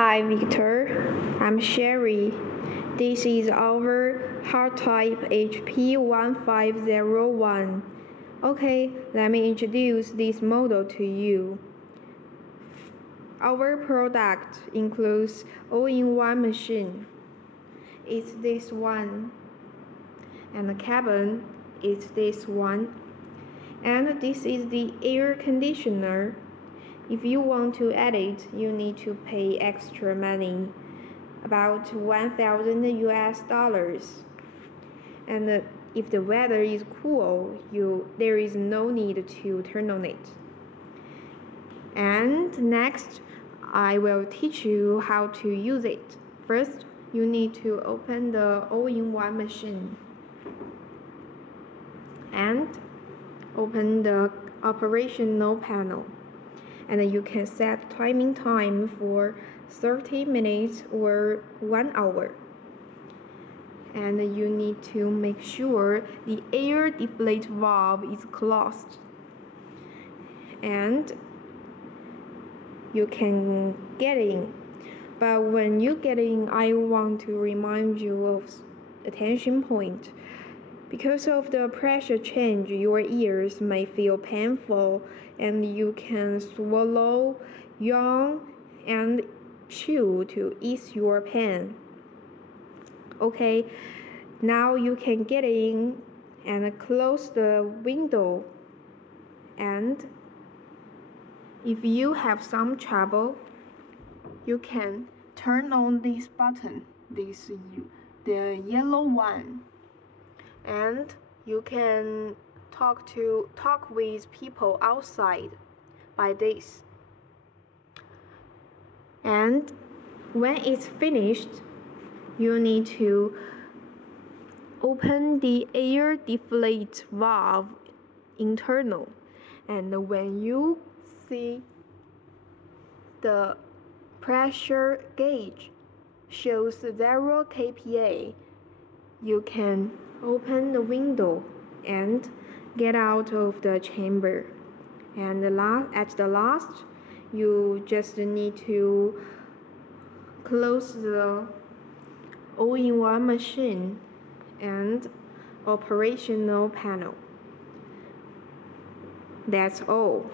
Hi Victor, I'm Sherry. This is our heart type HP1501. Okay, let me introduce this model to you. Our product includes all-in-one machine. It's this one. And the cabin is this one. And this is the air conditioner. If you want to add it, you need to pay extra money, about 1,000 US dollars. And if the weather is cool, there is no need to turn on it. And next, I will teach you how to use it. First, you need to open the all-in-one machine and open the operational panel. And you can set timing time for 30 minutes or 1 hour. And you need to make sure the air deflate valve is closed. And you can get in. But when you get in, I want to remind you of attention point. Because of the pressure change, your ears may feel painful and you can swallow, yawn, and chew to ease your pain. Okay, now you can get in and close the window. And if you have some trouble, you can turn on this button, the yellow one. And you can talk with people outside by this. And when it's finished, you need to open the air deflate valve internal. And when you see the pressure gauge shows 0 kPa, you can open the window and get out of the chamber. And at the last, you just need to close the all-in-one machine and operational panel. That's all.